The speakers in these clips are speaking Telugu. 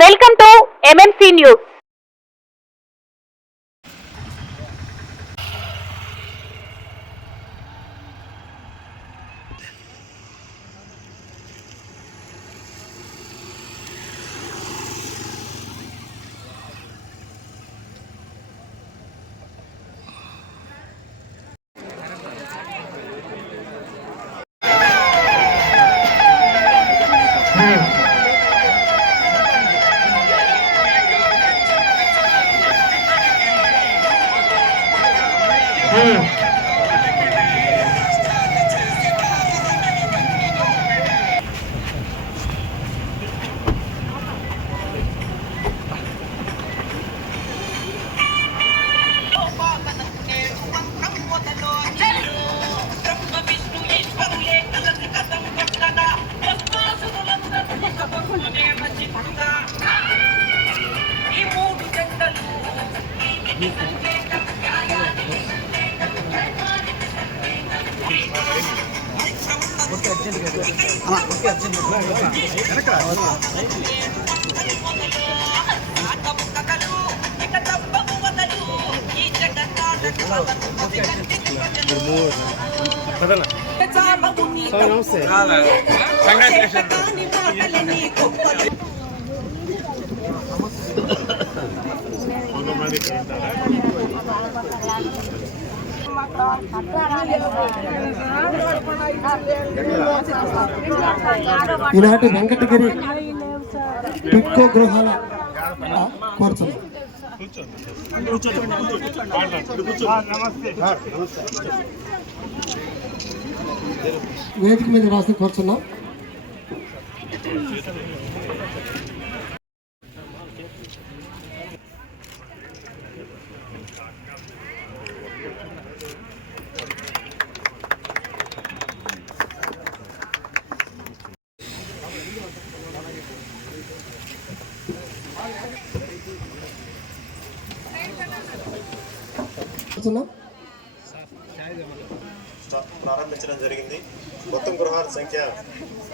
Welcome to MMC news. ఈనాటి వెంకటగిరి టిక్కో గృహాల కోరుతున్నాం. వేదిక మీద రాసి కోరుతున్నాం. ప్రారంభించడం జరిగింది. మొత్తం గృహాల సంఖ్య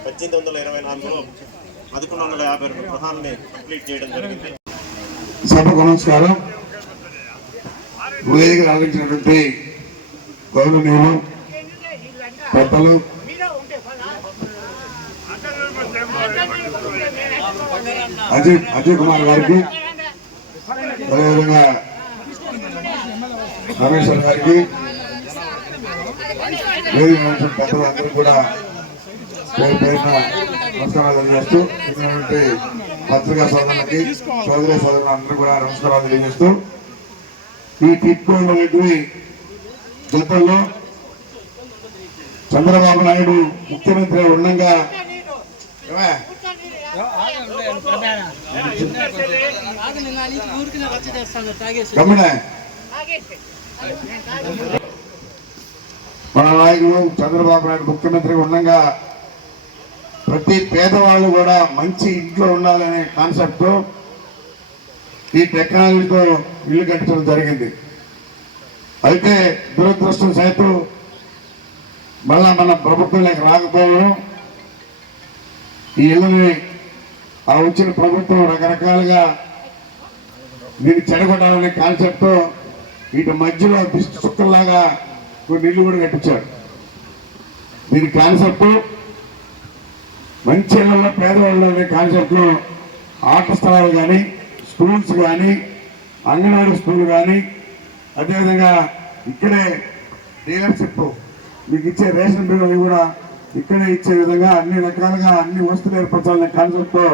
1824లో 1152 గృహాలని కంప్లీట్ చేయడం జరిగింది. సభకు నమస్కారం. వేదిక ఆలోచించినటువంటి గౌరవనీయులు పెద్దలు అజయ్ కుమార్ గారికి, అదేవిధంగా రమేశ్వర్ గారికి, పెద్దలు అందరూ కూడా పేరు పేరున నమస్కారాలు తెలియజేస్తూ, ఇటువంటి పత్రికా సోదరులకి సోదరి సోదరులు అందరూ కూడా నమస్కారాలు తెలియజేస్తూ, ఈ టిట్కోలో గతంలో చంద్రబాబు నాయుడు ముఖ్యమంత్రి ఉండగా మన నాయకుడు చంద్రబాబు నాయుడు ముఖ్యమంత్రి ఉండగా ప్రతి పేదవాళ్ళు కూడా మంచి ఇంట్లో ఉండాలనే కాన్సెప్ట్ ఈ టెక్నాలజీతో ఇల్లు కట్టడం జరిగింది. అయితే దురదృష్టం సైతం మళ్ళా మన ప్రభుత్వంలోకి రాకపోవడం, ఈ ఇళ్ళని ఆ వచ్చిన ప్రభుత్వం రకరకాలుగా దీన్ని చెడగొట్టాలనే కాన్సెప్ట్ వీటి మధ్యలో దిష్టి చుక్కల్లాగా కొన్ని ఇల్లు కూడా కట్టించారు. దీని కాన్సెప్ట్ మంచి ఇళ్లలో పేదవాళ్ళు అనే కాన్సెప్ట్లో ఆట స్థలాలు కానీ, స్కూల్స్ కానీ, అంగన్వాడీ స్కూల్ కానీ, అదేవిధంగా ఇక్కడే డీలర్షిప్ మీకు ఇచ్చే రేషన్ బిల్లులు కూడా ఇక్కడే ఇచ్చే విధంగా అన్ని రకాలుగా అన్ని వస్తువులు ఏర్పరచాలనే కాన్సెప్ట్తో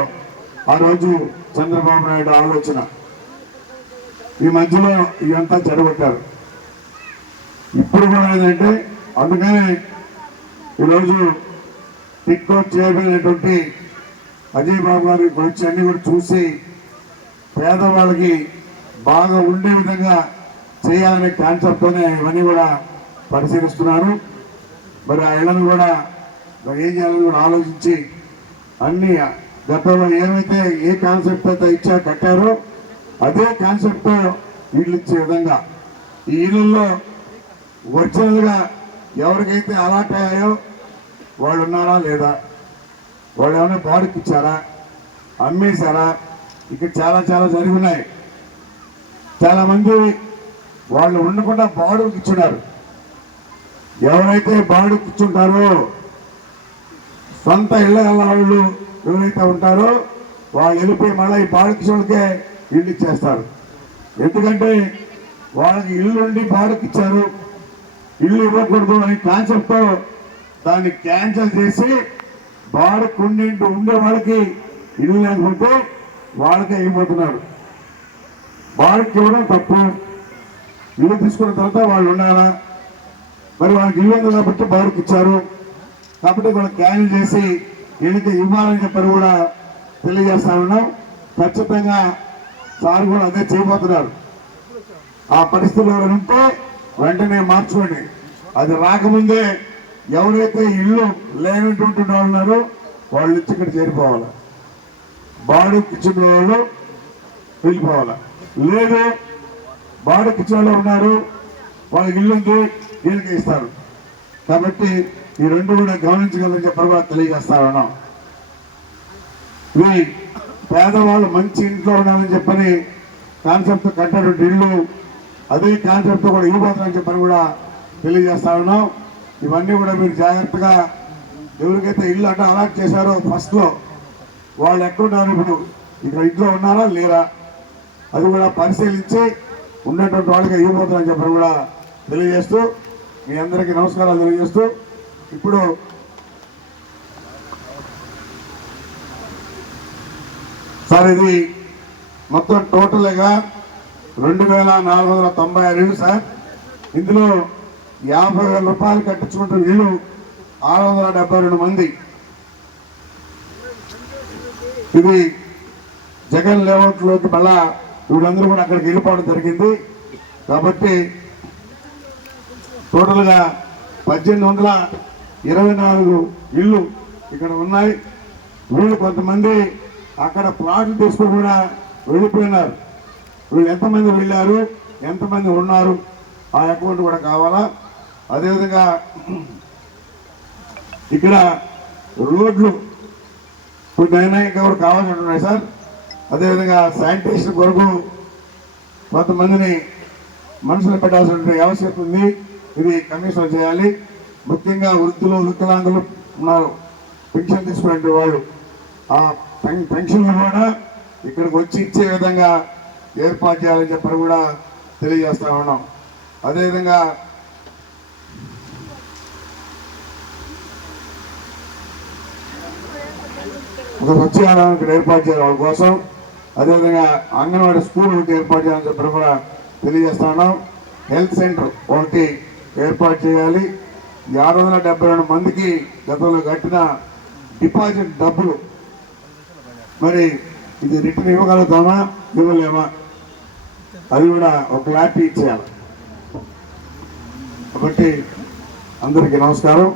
ఆ రోజు చంద్రబాబు నాయుడు ఆలోచన. ఈ మధ్యలో ఇదంతా చెడగొట్టారు. ఇప్పుడు కూడా ఏంటంటే అందుకని ఈరోజు టిక్కో చేయబడినటువంటి అజయ్ బాబు గారి వచ్చి అన్ని కూడా చూసి పేదవాళ్ళకి బాగా ఉండే విధంగా చేయాలనే కాన్సెప్ట్తోనే ఇవన్నీ కూడా పరిశీలిస్తున్నారు. మరి ఆ ఇళ్లను కూడా ఏం చేయాలని కూడా ఆలోచించి అన్ని గతంలో ఏమైతే ఏ కాన్సెప్ట్ అయితే కట్టారో అదే కాన్సెప్ట్ ఇళ్ళు ఇచ్చే విధంగా ఈ ఇళ్ళల్లో ఒరిజినల్గా ఎవరికైతే అలాట్ అయ్యాయో వాళ్ళు ఉన్నారా లేదా, వాళ్ళు ఏమైనా బాడుకి ఇచ్చారా, అమ్మేశారా, ఇక్కడ చాలా చాలా జరిగి ఉన్నాయి. చాలా మంది వాళ్ళు ఉండకుండా బాడుకు ఇచ్చున్నారు. ఎవరైతే బాడుకు ఇచ్చుంటారో సొంత ఇళ్ళ వాళ్ళు ఎవరైతే ఉంటారో వాళ్ళు వెళ్ళిపోయి మళ్ళీ ఈ బాడుకు ఇచ్చేవాళ్ళకే ఇల్లు ఇచ్చేస్తారు. ఎందుకంటే వాళ్ళకి ఇల్లు ఉండి బాడుకు ఇచ్చారు, ఇల్లు ఇవ్వకూడదు అనే కాన్సెప్ట్తో దాన్ని క్యాన్సిల్ చేసి బాడుకు ఉండే వాళ్ళకి ఇల్లు లేకపోతే వాళ్ళకే అయిపోతున్నారు. బాడుకు ఇవ్వడం తప్పు. ఇల్లు తీసుకున్న తర్వాత వాళ్ళు ఉండాలా, మరి వాళ్ళకి ఇల్లు ఉంది కాబట్టి బాడుకు ఇచ్చారు కాబట్టి వాళ్ళకి క్యాన్సిల్ చేసి వీళ్ళకి ఇవ్వాలని చెప్పని కూడా తెలియజేస్తా ఉన్నాం. ఖచ్చితంగా సార్ కూడా అదే చేయబోతున్నారు. ఆ పరిస్థితులు ఎవరైనా ఉంటే వెంటనే మార్చుకోండి. అది రాకముందే ఎవరైతే ఇల్లు లేనటువంటి వాళ్ళు ఉన్నారో వాళ్ళు ఇచ్చి ఇక్కడ చేరిపోవాలి. బాడుకు ఇచ్చిన వాళ్ళు వెళ్ళిపోవాలి. లేదు బాడుకు ఇచ్చిన వాళ్ళు ఉన్నారు, వాళ్ళకి ఇల్లు ఉంది, వీళ్ళకి ఇస్తారు. కాబట్టి ఈ రెండు కూడా గమనించగలని చెప్పి కూడా తెలియజేస్తా ఉన్నాం. ఇవి పేదవాళ్ళు మంచి ఇంట్లో ఉండాలని చెప్పని కాన్సెప్ట్ కట్టినటువంటి ఇల్లు అదే కాన్సెప్ట్ కూడా ఇవ్వబోతుందని చెప్పని కూడా తెలియజేస్తా ఉన్నాం. ఇవన్నీ కూడా మీరు జాగ్రత్తగా ఎవరికైతే ఇల్లు అంటే అలాట్ చేశారో ఫస్ట్లో వాళ్ళు ఎక్కడున్నారు, ఇప్పుడు ఇక్కడ ఇంట్లో ఉన్నారా లేరా అది కూడా పరిశీలించి ఉన్నటువంటి వాళ్ళకి ఇవ్వబోతుందని చెప్పని కూడా తెలియజేస్తూ మీ అందరికీ నమస్కారాలు తెలియజేస్తూ ఇప్పుడు సార్ ఇది మొత్తం టోటల్గా 2496 ఇళ్ళు సార్. ఇందులో 50,000 రూపాయలు కట్టించుకుంటున్న ఇళ్ళు 672 మంది. ఇది జగన్ లేఅవుట్లోకి మళ్ళా వీళ్ళందరూ కూడా అక్కడికి వెళ్ళిపోవడం జరిగింది. కాబట్టి టోటల్గా 1824 ఇళ్ళు ఇక్కడ ఉన్నాయి. వీళ్ళు కొంతమంది అక్కడ ప్లాట్లు తీసుకుని కూడా వెళ్ళిపోయినారు. వీళ్ళు ఎంతమంది వెళ్ళారు, ఎంతమంది ఉన్నారు ఆ అకౌంట్ కూడా కావాలా. అదేవిధంగా ఇక్కడ రోడ్లు కొన్ని అయినా ఇంకా కూడా కావాల్సి ఉంటున్నాయి సార్. అదేవిధంగా శానిటేషన్ కొరకు కొంతమందిని మనుషులు పెట్టాల్సిన ఆవశ్యకత ఉంది. ఇది కమిషన్ చేయాలి. ముఖ్యంగా వృద్ధులు వికలాంగులు ఉన్నారు, పెన్షన్ తీసుకునే వాళ్ళు ఆ పెన్షన్లు కూడా ఇక్కడికి వచ్చి ఇచ్చే విధంగా ఏర్పాటు చేయాలని చెప్పని కూడా తెలియజేస్తా ఉన్నాం. అదేవిధంగా ఒక స్వచ్ఛాలయం ఇక్కడ ఏర్పాటు చేయాలి వాళ్ళ కోసం. అదేవిధంగా అంగన్వాడీ స్కూల్ ఒకటి ఏర్పాటు చేయాలని చెప్పని కూడా తెలియజేస్తా ఉన్నాం. హెల్త్ సెంటర్ ఒకటి ఏర్పాటు చేయాలి. 672 మందికి గతంలో కట్టిన డిపాజిట్ డబ్బులు మరి ఇది రిటర్న్ ఇవ్వగలుగుతామా ఇవ్వలేమా అది కూడా ఒక క్లారిటీ ఇచ్చేయాలి. కాబట్టి అందరికీ నమస్కారం.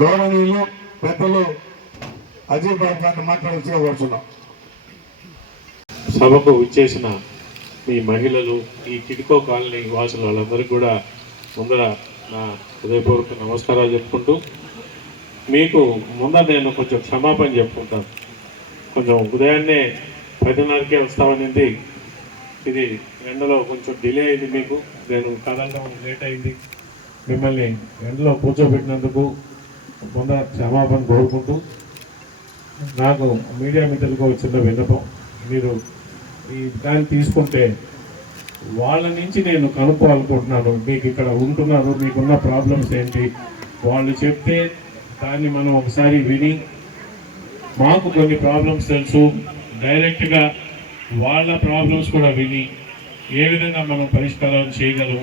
గౌరవనీయులు పెద్దలు అజయ్ బాబు గారిని మాట్లాడాల్సిగా కోరుతున్నాం. సభకు విచ్చేసిన ఈ మహిళలు, ఈ కిడ్కో కాలనీ వాసులు వాళ్ళందరికీ కూడా ముందర నా హృదయపూర్వక నమస్కారాలు చెప్పుకుంటూ మీకు ముందర నేను కొంచెం క్షమాపణ చెప్పుకుంటాను. కొంచెం ఉదయాన్నే 10:30కే వస్తామనింది. ఇది ఎండలో కొంచెం డిలే అయింది. మీకు నేను కదలడం లేట్ అయింది. మిమ్మల్ని ఎండలో కూర్చోబెట్టినందుకు ముందర క్షమాపణ కోరుకుంటూ నాకు మీడియా మిత్రులకు చిన్న విన్నపం, మీరు ఈ దాన్ని తీసుకుంటే వాళ్ళ నుంచి నేను కనుక్కోవాలనుకుంటున్నాను. మీకు ఇక్కడ ఉంటున్నారు, మీకున్న ప్రాబ్లమ్స్ ఏంటి వాళ్ళు చెప్తే దాన్ని మనం ఒకసారి విని మాకు కొన్ని ప్రాబ్లమ్స్ తెలుసు, డైరెక్ట్గా వాళ్ళ ప్రాబ్లమ్స్ కూడా విని ఏ విధంగా మనం పరిష్కారం చేయగలం,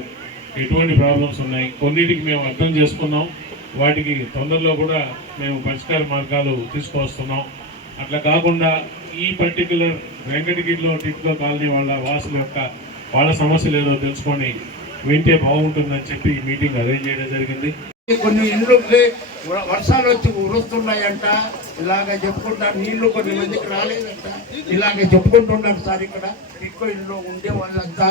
ఎటువంటి ప్రాబ్లమ్స్ ఉన్నాయి కొన్నిటికి మేము అర్థం చేసుకున్నాం. వాటికి తొందరలో కూడా మేము పరిష్కార మార్గాలు తీసుకువస్తున్నాం. అట్లా కాకుండా ఈ పర్టికులర్ వెంకటగిరిలో టిట్కో కాలనీ వాళ్ళ వాసుల యొక్క వాళ్ళ సమస్యలు ఏదో తెలుసుకొని వింటే బాగుంటుందని చెప్పి ఈ మీటింగ్ అరేంజ్ చేయడం జరిగింది. కొన్ని ఇండ్లు వర్షాలు వచ్చి ఉరుస్తున్నాయంట, ఇలాగ చెప్పుకుంటారు. నీళ్లు కొన్ని మందికి రాలేదంట, ఇలాగ చెప్పుకుంటున్నారు సార్. ఇక్కడ ఎక్కువ ఇంట్లో ఉండే వాళ్ళంతా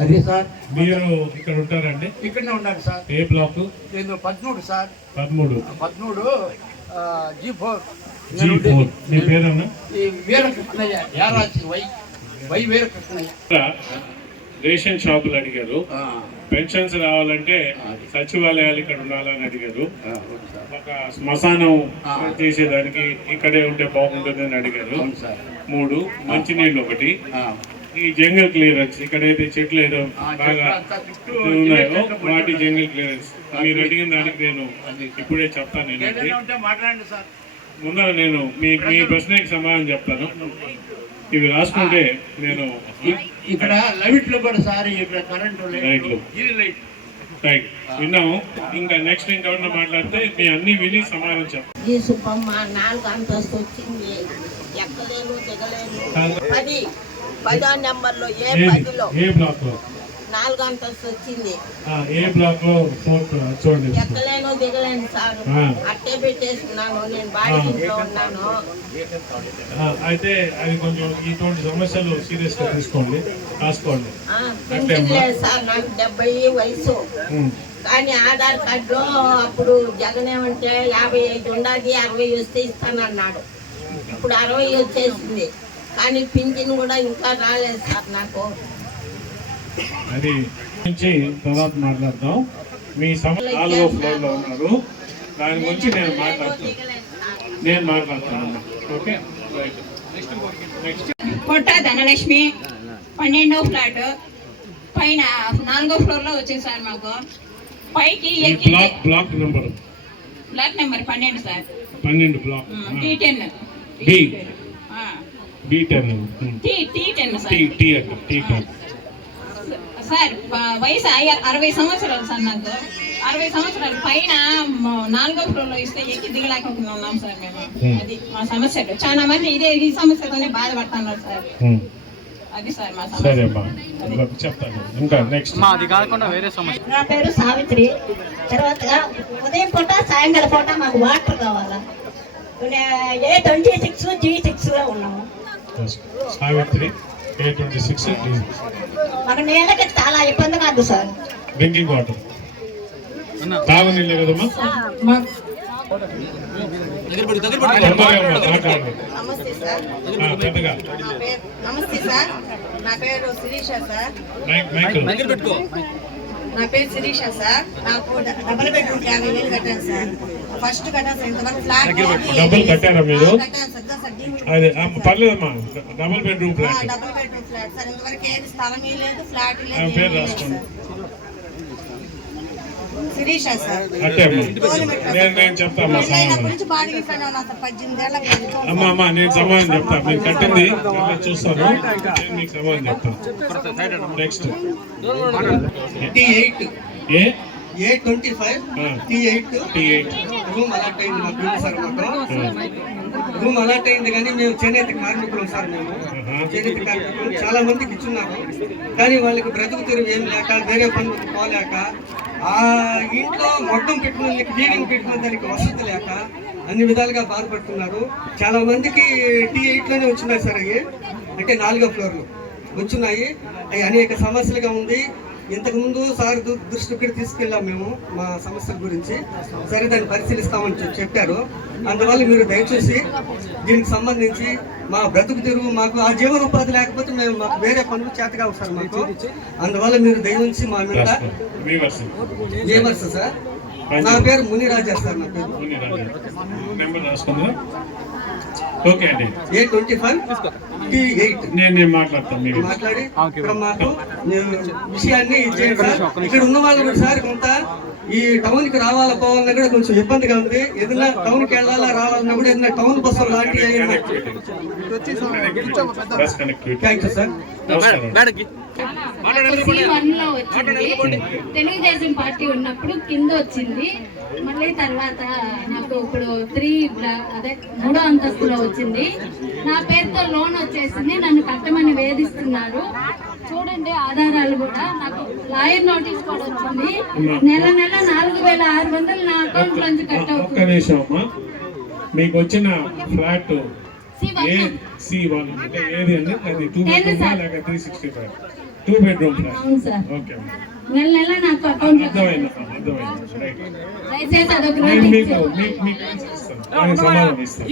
అది సార్ మీరు ఇక్కడ ఉంటారండి? ఇక్కడనే ఉండాలి సార్. ఏ బ్లాక్? నేను 13 సార్. 13 G4. G4. మీ పేరన్నా? ఈ వీరకృష్ణయ్య యారాజీ వై వీరకృష్ణయ్య. రేషన్ షాపులు అడిగారు, పెన్షన్స్ రావాలంటే సచివాలయాలు ఇక్కడ ఉండాలని అడిగారు, ఒక శ్మశానం చేసేదానికి ఇక్కడే ఉంటే బాగుంటుందని అడిగారు. 3 మంచినీళ్ళు, 1 ఈ జంగల్ క్లియరెన్స్, ఇక్కడైతే చెట్లు ఏదో బాగా ఉన్నాయో వాటి జంగల్ క్లియరెన్స్. మీరు అడిగిన దానికి నేను ఇప్పుడే చెప్తాను. ఏంటంటే మాట్లాడండి సార్. ముందర నేను మీ ప్రశ్నకి సమాధానం చెప్తాను. ఇవి రాసుకుంటే నేను ఇక్కడ లైట్లు కూడా సార్, ఇక్కడ కరెంటు లైట్లు రైట్ విన్నాము. ఇంకా నెక్స్ట్ ఇంకెవరన్నా మాట్లాడితే మీ అన్ని విని సమాధానం చెప్తాను. ఈ సుబ్బమ్మ 4 అంతస్తు వచ్చింది, ఎక్కలేను దిగలేను. 10వ నెంబర్లో ఏ10లో ఏ బ్లాక్ లో 4 అంతస్తు వచ్చింది, ఏ బ్లాక్ లో చూడండి. ఎక్కలేను దిగలేను సార్. అట్టే పెట్టేసుకున్నాను, నేను బాడిగింట్లో ఉన్నాను. అయితే అది కొంచెం ఇటువంటి సమస్యలు సీరియస్ గా తీసుకోండి, రాసుకోండి. పెన్షన్ లేదు సార్, నాకు 70 వయసు. కానీ ఆధార్ కార్డులో అప్పుడు జగన్ ఏమంటే 55 ఉండాలి, 60 వస్తే ఇస్తానన్నాడు. ఇప్పుడు 60 వచ్చేసింది, కానీ పింఛన్ కూడా ఇంకా రాలేదు సార్ నాకు. అది నుంచి తర్వాత మాట్లాడదాం. మీ సమస్య 4వ ఫ్లోర్ లో ఉన్నారు, దాని గురించి నేను మాట్లాడతాను. Okay next. కొట్ట ధనలక్ష్మి 12వ ఫ్లాట్ పైన 4వ ఫ్లోర్ లో వచ్చింది సార్. మాకు పైకి block number 12 sir. 12 block T10 B10 T10 sir. T10 sir వయసు 60 సంవత్సరాలు సార్. నాకు 60 సంవత్సరాలు పైన 4వ ఫ్లోర్ లో ఇస్తే ఎక్కి దిగలేకుండా ఉన్నాం సార్ మేము. అది మా సమస్యలు. చాలా మంది ఈ సమస్యతోనే బాధపడుతున్నారు సార్. అది సార్ మా సమస్య. సరే అమ్మా చెప్తాను. ఇంకా నెక్స్ట్. నా పేరు సావిత్రి. తర్వాత ఉదయం పూట సాయంకాలం పూట మాకు వాటర్ కావాలా. A26 G6 లో ఉన్నాము. సావిత్రి A26 మాకు నీళ్ళకి చాలా ఇబ్బందిగా ఉంది సార్. డ్రింకింగ్ వాటర్ తాగునీళ్ళే కదమ్మా. నమస్తే సార్. నమస్తే సార్. నా పేరు శిరీష సార్. నా పేరు శిరీష సార్. నాకు డబుల్ బెడ్రూమ్ 50,000 కట్టాను సార్. ఫస్ట్ కట్టాను సార్. ఇంతవరకు ఫ్లాట్ డబుల్ కట్టారా మీరు? కట్టాను సార్. అదే పర్లేదమ్మా, double bedroom flat. Double bedroom flat sir. ఇంతవరకు ఏది స్థలం లేదు, ఫ్లాట్ పేరు లేదు. రాసుకోండి. శిరీష సార్. అంటే నేను చెప్తాను గురించి బాడీ ఇస్తాను సార్. 18 ఏళ్ళ అమ్మా నేను సమాధానం చెప్తాను. మీరు కట్టింది చూస్తాను, నేను మీకు సమాధానం చెప్తాను. Next T8 A25 T8 T8 room allot అయింది మాకు సార్. రూమ్ అలాట్ అయింది కానీ మేము చేనేత కార్మికులు సార్. మేము చేనేత కార్మికులు చాలా మందికి ఇచ్చున్నారు, కానీ వాళ్ళకి బ్రతుకు తెరువు ఏం లేక, వేరే పనులకు పోలేక, ఆ ఇంట్లో మొత్తం పెట్టుకుని క్లీనింగ్ పెట్టుకునే దానికి వసతి లేక అన్ని విధాలుగా బాధపడుతున్నారు. చాలా మందికి T8 లోనే వచ్చినాయి సార్. అవి అంటే 4వ ఫ్లోర్లు వచ్చున్నాయి. అవి అనేక సమస్యలుగా ఉంది. ఇంతకుముందు సార్ దృష్టికి తీసుకెళ్ళాం మేము మా సమస్యల గురించి. సరే దాన్ని పరిశీలిస్తామని చెప్పారు. అందువల్ల మీరు దయచేసి దీనికి సంబంధించి మా బ్రతుకు తెరువు, మాకు ఆ జీవనోపాధి లేకపోతే మేము మాకు వేరే పనులు చేత కావు సార్ మాకు. అందువల్ల మీరు దయవుంచి మా మీద జయవర్ష సార్. నా పేరు మునిరాజా సార్. నా పేరు నెంబర్ రాసుకుందా? ఓకే అండి. A25 T8 నేను మాట్లాడతాను. మీరు మాట్లాడి ఇక్కడ మాకు విషయాన్ని ఇచ్చేయండి సార్. ఇక్కడ ఉన్న వాళ్ళు కూడా సార్ కొంత ఈ టౌన్ కి రావాలా పోవాలన్నా కూడా కొంచెం ఇబ్బందిగా ఉంది. ఏదైనా టౌన్ కి వెళ్ళాలా రావాలన్నా కూడా ఏదైనా టౌన్ బస్సు లాంటివి థ్యాంక్ యూ సార్. C1 లో వచ్చింది. తెలుగుదేశం పార్టీ ఉన్నప్పుడు కింద వచ్చింది. మళ్ళీ తర్వాత నాకు ఇప్పుడు 3వ అంతస్తులో వచ్చింది. నా పేరుతో లోన్ వచ్చేసింది. నన్ను కట్టమని వేధిస్తున్నారు. చూడండి ఆధారాలు కూడా. నాకు లాయర్ నోటీస్ కూడా వచ్చింది. నెల 4,600 నా అకౌంట్ నుంచి కట్ ఒక్క నిమిషం అమ్మా. మీకు వచ్చిన ఫ్లాట్ C1 అంటే ఏది అండి? అది 2 లేక 365? 2 bedroom flat. అవును సార్. ఓకే, నెల నెల నాకు అకౌంట్ అర్థమైందమ్మా, రైట్. దయచేసి అదొక నేను నోట్ మీకు ఇచ్చారు. మీకు ఆన్సర్ ఇస్తాను, దానికి సమాధానం ఇస్తాను.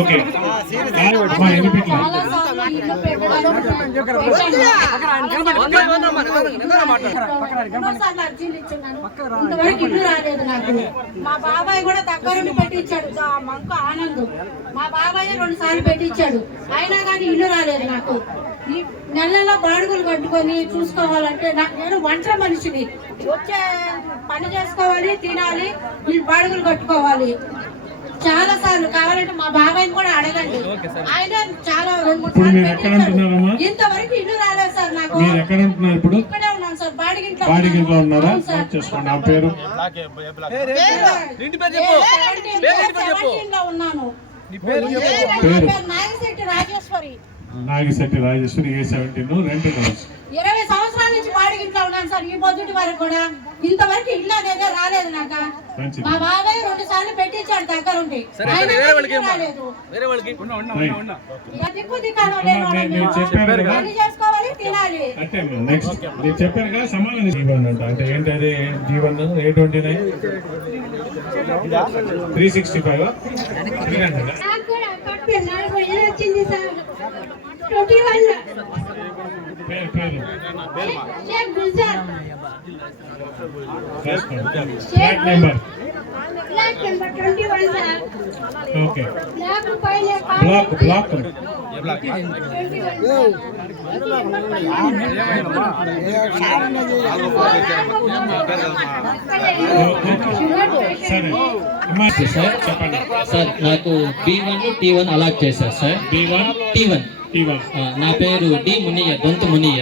ఓకే, అమ్మా ఎన్ని పెట్టాలి? చాలా సార్లు ఇల్లు పెట్టడం ఎన్నోసార్లు అర్జీలు ఇచ్చున్నాను. ఇంతవరకు ఇల్లు రాలేదు నాకు. మా బాబాయ్ కూడా దగ్గరుండి పెట్టించాడు, మంకు ఆనంద్. మా బాబాయ్ 2 సార్లు పెట్టించాడు, అయినా కానీ ఇల్లు రాలేదు నాకు. ఈ నెలలో బాడుగులు కట్టుకొని చూసుకోవాలంటే నేను వంట మనిషిని, వచ్చే పని చేసుకోవాలి, తినాలి, ఈ బాడుగులు కట్టుకోవాలి. చాలా సార్లు కావాలంటే మా బాబాయ్ని కూడా అడగండి, ఆయన చాలా 2-3 ఇప్పుడు సార్లు మీరు ఎక్కడ పెట్టించాడు. ఉంటున్నారమ్మా? ఇంతవరకు ఇల్లు రాలేదు సార్ నాకు. మీరు ఎక్కడ ఉంటున్నారు ఇప్పుడు? ఇక్కడే ఉన్నాను సార్, బాడిగింట్లో బాడిగింట్లో ఉన్నారా? అవును సార్. నోట్ చేసుకోండి. నా పేరు 17 లో ఉన్నాను. పేరు Nagashetti Rajeshwari. Nagishetti Rajeshwari, A17 rent house. 20 సంవత్సరాల నుంచి బాడిగింట్లో ఉన్నాను సార్, ఈ పొద్దుటి వరకు కూడా. ఇంతవరకు ఇల్లు అనేది రాలేదు నాకు. మంచిది. మా బాబాయ్ 2 సార్లు పెట్టించాడు దగ్గరుండి, ఆయన ఇల్లు రాలేదు. ఇక దిక్కు దిక్కాలో లేని వాళ్ళం నేను మేము. చెప్పాను కదా. పని చేసుకోవాలి, తినాలి. అంటే నెక్స్ట్ నేను చెప్పాను కదా సమాధానం. జీవన్ అంట అంటే ఏంటి? అదే జీవన్ A29 365 300. నాకు కూడా అపార్ట్మెంట్ 4 ఇల్లు వచ్చింది సార్. 21 పేరు Sheikh Gulzar. Flat number. Flat number 21 sir. Okay, block పైన బ్లాక్ 21. సరే అమ్మా సార్ చెప్పండి. సార్ నాకు B1 T1 అలాట్ చేశారు సార్. B1 T1 T1. నా పేరు డి మునియ, దొంతు మునియ.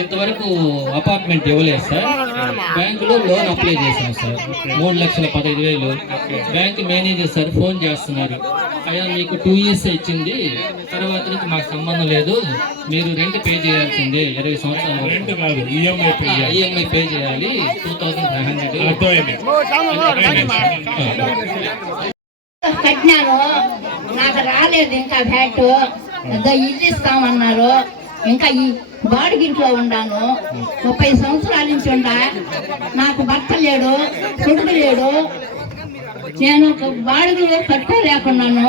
ఇంతవరకు అపార్ట్మెంట్ ఇవ్వలేదు సార్. బ్యాంకులో లోన్ అప్లై చేశాం sir, 3,15,000. Bank manager sir phone చేస్తున్నారు, అయ్యా మీకు 2 years ఇచ్చింది, తర్వాత నుంచి మాకు సంబంధం లేదు, మీరు రెంట్ పే చేయాల్సిందే 20 సంవత్సరాలు. రెంట్ కాదు, ఈఎంఐ పే చేయాలి. ఈఎంఐ పే చేయాలి 2,500. అర్థమైంది. కట్టినాను, నాకు రాలేదు ఇంకా బ్యాట్. ఇల్లు ఇస్తామన్నారు, ఇంకా ఈ బాడిగింట్లో ఉన్నాను. 30 సంవత్సరాల నుంచి ఉండా. నాకు భర్త లేడు, కొడుకు లేడు, నేను బాడుగులు కట్టుకోలేకున్నాను.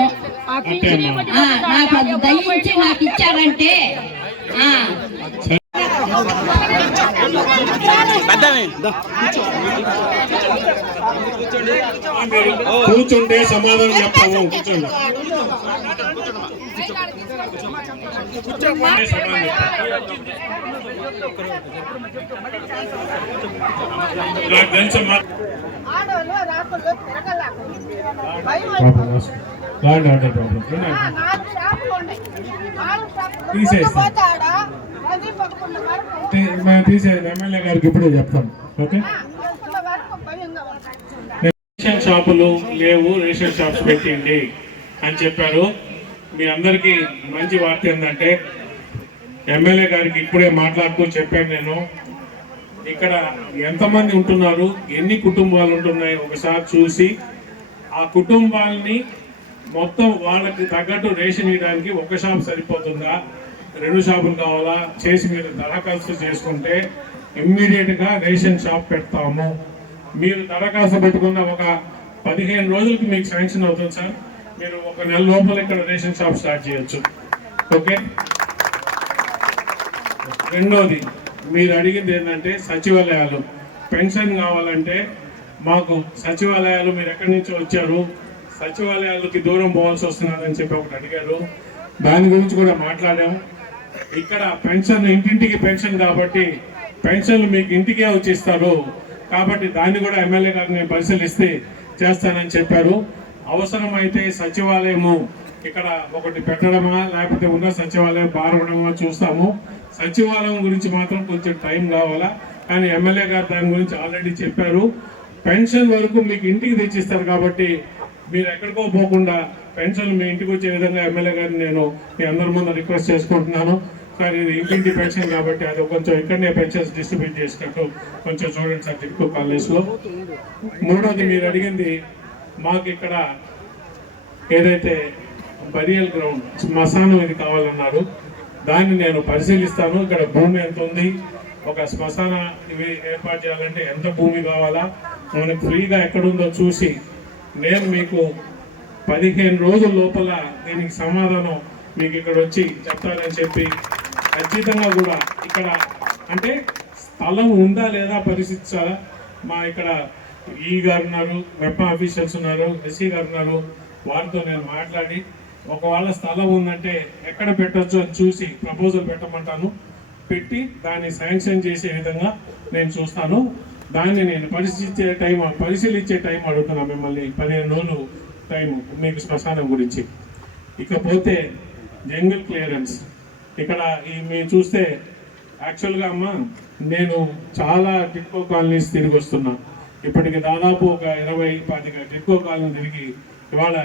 నాకు అది దయించి నాకు ఇచ్చారంటే కూర్చుంటే సమాధానం చెప్తాము. కూర్చోండి. నాకు తెలుసమ్మా. లాండ్ ఆర్డర్ ప్రాబ్లం మేము తీసేది ఎమ్మెల్యే గారికి ఇప్పుడే చెప్తాం. ఓకే, రేషన్ షాపులు లేవు, రేషన్ షాప్స్ పెట్టిండి అని చెప్పారు. మీ అందరికీ మంచి వార్త ఏంటంటే ఎమ్మెల్యే గారికి ఇప్పుడే మాట్లాడుతూ చెప్పాను నేను, ఇక్కడ ఎంతమంది ఉంటున్నారు, ఎన్ని కుటుంబాలు ఉంటున్నాయి ఒకసారి చూసి ఆ కుటుంబాలని మొత్తం వాళ్ళకి తగ్గట్టు రేషన్ ఇవ్వడానికి ఒక షాప్ సరిపోతుందా, 2 షాపులు కావాలా చేసి మీరు దరఖాస్తు చేసుకుంటే ఇమ్మీడియట్గా రేషన్ షాప్ పెడతాము. మీరు దరఖాస్తు పెట్టుకున్న ఒక 15 రోజులకి మీకు శాంక్షన్ అవుతుంది సార్. మీరు 1 నెల లోపల ఇక్కడ రేషన్ షాప్ స్టార్ట్ చేయొచ్చు. ఓకే, రెండోది మీరు అడిగింది ఏంటంటే సచివాలయాలు పెన్షన్ కావాలంటే మాకు సచివాలయాలు మీరు ఎక్కడి నుంచి వచ్చారు, సచివాలయాలకి దూరం పోవాల్సి వస్తున్నారని చెప్పి ఒకటి అడిగారు. దాని గురించి కూడా మాట్లాడాము. ఇక్కడ పెన్షన్ ఇంటింటికి పెన్షన్ కాబట్టి పెన్షన్లు మీకు ఇంటికే వచ్చి ఇస్తారు కాబట్టి దాన్ని కూడా ఎమ్మెల్యే గారు నేను పరిశీలిస్తే చేస్తానని చెప్పారు. అవసరమైతే సచివాలయము ఇక్కడ ఒకటి పెట్టడమా లేకపోతే ఉన్న సచివాలయం బారవడమా చూస్తాము. సచివాలయం గురించి మాత్రం కొంచెం టైం కావాలా, కానీ ఎమ్మెల్యే గారు దాని గురించి ఆల్రెడీ చెప్పారు. పెన్షన్ వరకు మీకు ఇంటికి తెచ్చిస్తారు కాబట్టి మీరు ఎక్కడికో పోకుండా పెన్షన్ మీ ఇంటికి వచ్చే విధంగా ఎమ్మెల్యే గారిని నేను మీ అందరి ముందు రిక్వెస్ట్ చేసుకుంటున్నాను. సార్ ఇది ఇంటింటి పెన్షన్ కాబట్టి అది కొంచెం ఇక్కడనే పెన్షన్స్ డిస్ట్రిబ్యూట్ చేసినట్టు కొంచెం చూడండి సార్ టిట్కో కాలనీస్లో. మూడోది మీరు అడిగింది మాకు ఇక్కడ ఏదైతే బరియల్ గ్రౌండ్ శ్మశానం ఇది కావాలన్నారు. దాన్ని నేను పరిశీలిస్తాను. ఇక్కడ భూమి ఎంత ఉంది, ఒక శ్మశాన ఇవి ఏర్పాటు చేయాలంటే ఎంత భూమి కావాలా, మనకు ఫ్రీగా ఎక్కడుందో చూసి నేను మీకు 15 రోజుల లోపల దీనికి సమాధానం మీకు ఇక్కడ వచ్చి చెప్తానని చెప్పి, ఖచ్చితంగా కూడా ఇక్కడ అంటే స్థలం ఉందా లేదా పరిశీలించాలా. మా ఇక్కడ ఈ గారు ఉన్నారు, మెప్పా ఆఫీసర్స్ ఉన్నారు, ఎస్సీ గారు ఉన్నారు, వారితో నేను మాట్లాడి ఒకవేళ స్థలం ఉందంటే ఎక్కడ పెట్టచ్చు అని చూసి ప్రపోజల్ పెట్టమంటాను. పెట్టి దాన్ని శాంక్షన్ చేసే విధంగా నేను చూస్తాను. దాన్ని నేను పరిశీలించే టైం అడుగుతున్నా మిమ్మల్ని, 15 రోజులు టైం మీకు శ్మశానం గురించి. ఇకపోతే జంగిల్ క్లియరెన్స్ ఇక్కడ మీరు చూస్తే యాక్చువల్గా అమ్మ నేను చాలా టిడ్కో కాలనీస్ తిరిగి వస్తున్నా. ఇప్పటికి దాదాపు ఒక 20-25 టిడ్కో కాలనీ తిరిగి ఇవాళ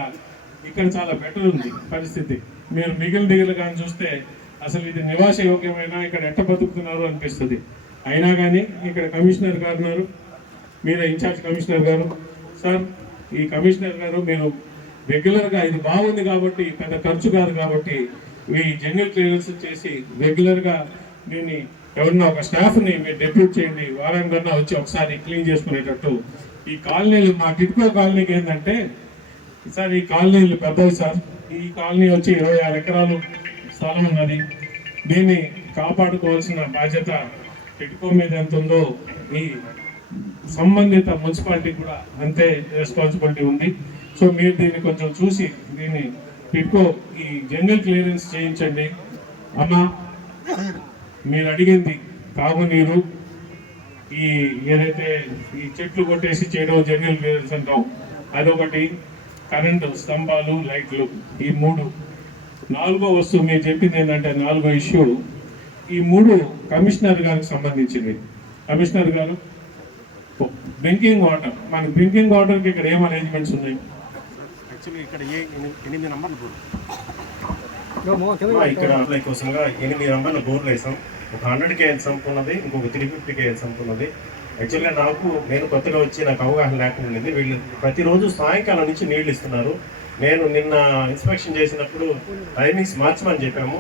ఇక్కడ చాలా బెటర్ ఉంది పరిస్థితి. మీరు మిగిలిన కానీ చూస్తే అసలు ఇది నివాస యోగ్యమైన ఇక్కడ ఎట్ట బతుకుతున్నారు అనిపిస్తుంది. అయినా కానీ ఇక్కడ కమిషనర్ గారు ఉన్నారు, మీరు ఇన్ఛార్జ్ కమిషనర్ గారు. సార్ ఈ కమిషనర్ గారు మీరు రెగ్యులర్గా ఇది బాగుంది కాబట్టి పెద్ద ఖర్చు కాదు కాబట్టి ఈ జంగిల్ క్లియరెన్స్ చేసి రెగ్యులర్గా దీన్ని ఎవరన్నా ఒక స్టాఫ్ని మీరు డెప్యూట్ చేయండి, వారానికన్నా వచ్చి ఒకసారి క్లీన్ చేసుకునేటట్టు. ఈ కాలనీలు మా టిడ్కో కాలనీకి ఏంటంటే సార్ ఈ కాలనీలు పెద్దవి సార్. ఈ కాలనీ వచ్చి 26 ఎకరాలు స్థలం ఉన్నది. దీన్ని కాపాడుకోవాల్సిన బాధ్యత టిడ్కో మీద ఎంత ఉందో ఈ సంబంధిత మున్సిపాలిటీ కూడా అంతే రెస్పాన్సిబిలిటీ ఉంది. సో మీరు దీన్ని కొంచెం చూసి దీన్ని టిడ్కో ఈ జంగల్ క్లియరెన్స్ చేయించండి. అమ్మా మీరు అడిగింది తాగునీరు, ఈ ఏదైతే ఈ చెట్లు కొట్టేసి చేయడం జంగల్ క్లియరెన్స్ అంటాం అదొకటి, కరెంటు స్తంభాలు, లైట్లు, ఈ 3. 4వ వస్తువు మీరు చెప్పింది ఏంటంటే 4వ ఇష్యూ ఈ 3 కమిషనర్ గారికి సంబంధించింది. కమిషనర్ గారు డ్రింకింగ్ వాటర్, మన డ్రింకింగ్ వాటర్కి ఇక్కడ ఏం అరేంజ్మెంట్స్ ఉన్నాయి? యాక్చువల్లీ ఇక్కడ 8 నంబర్లు ఇక్కడ అప్లై కోసంగా 8 నంబర్ల బోర్లు వేసాం. ఒక 100 KL సంప్ ఉన్నది, ఇంకొక 350 KL సంప్ ఉన్నది. యాక్చువల్గా నేను కొత్తగా వచ్చి నాకు అవగాహన లేకుండా ఉంది. వీళ్ళు ప్రతిరోజు సాయంకాలం నుంచి నీళ్లు ఇస్తున్నారు. నేను నిన్న ఇన్స్పెక్షన్ చేసినప్పుడు టైమింగ్స్ మార్చమని చెప్పాము.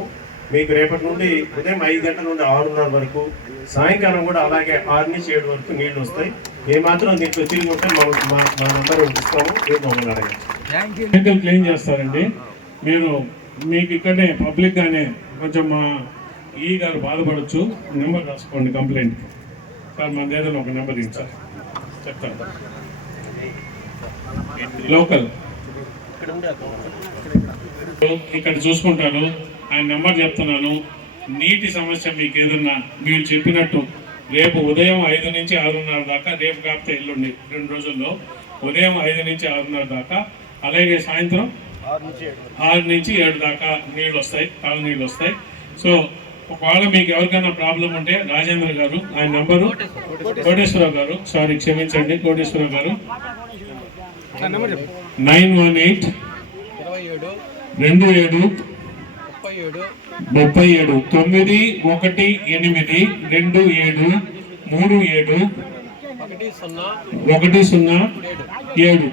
మీకు రేపటి నుండి ఉదయం 5 గంటల నుండి 6:30 వరకు, సాయంకాలం కూడా అలాగే 6 నుంచి 7 వరకు నీళ్లు వస్తాయి. ఏమాత్రం దీంట్లో తిరిగి ఉంటే మా నంబర్ ఇస్తాము, మీరు మమ్మల్ని అడగండి. క్లీన్ చేస్తారండి. మీకు ఇక్కడనే పబ్లిక్గానే కొంచెం మా ఈ గారు బాధపడవచ్చు. నెంబర్ రాసుకోండి కంప్లైంట్ సార్. మన ఏదైనా ఒక నెంబర్ ఇచ్చి సార్ చెప్తాను. లోకల్ ఇక్కడ చూసుకుంటారు. ఆయన నెంబర్ చెప్తున్నాను. నీటి సమస్య మీకు ఏదన్నా మీరు చెప్పినట్టు రేపు ఉదయం 5 నుంచి 6:30 దాకా, రేపు కాకపోతే ఎల్లుండి 2 రోజుల్లో ఉదయం 5 నుంచి 6:30 దాకా, అలాగే సాయంత్రం 6 నుంచి 7 దాకా నీళ్ళు వస్తాయి, తాగునీళ్ళు వస్తాయి. సో ఒకవేళ మీకు ఎవరికైనా ప్రాబ్లం ఉంటే రాజేంద్ర గారు, ఆయన నంబరు కోటేశ్వరరావు గారు, సారీ క్షమించండి కోటేశ్వరరావు గారు, 918 27 37 918 27 37 107.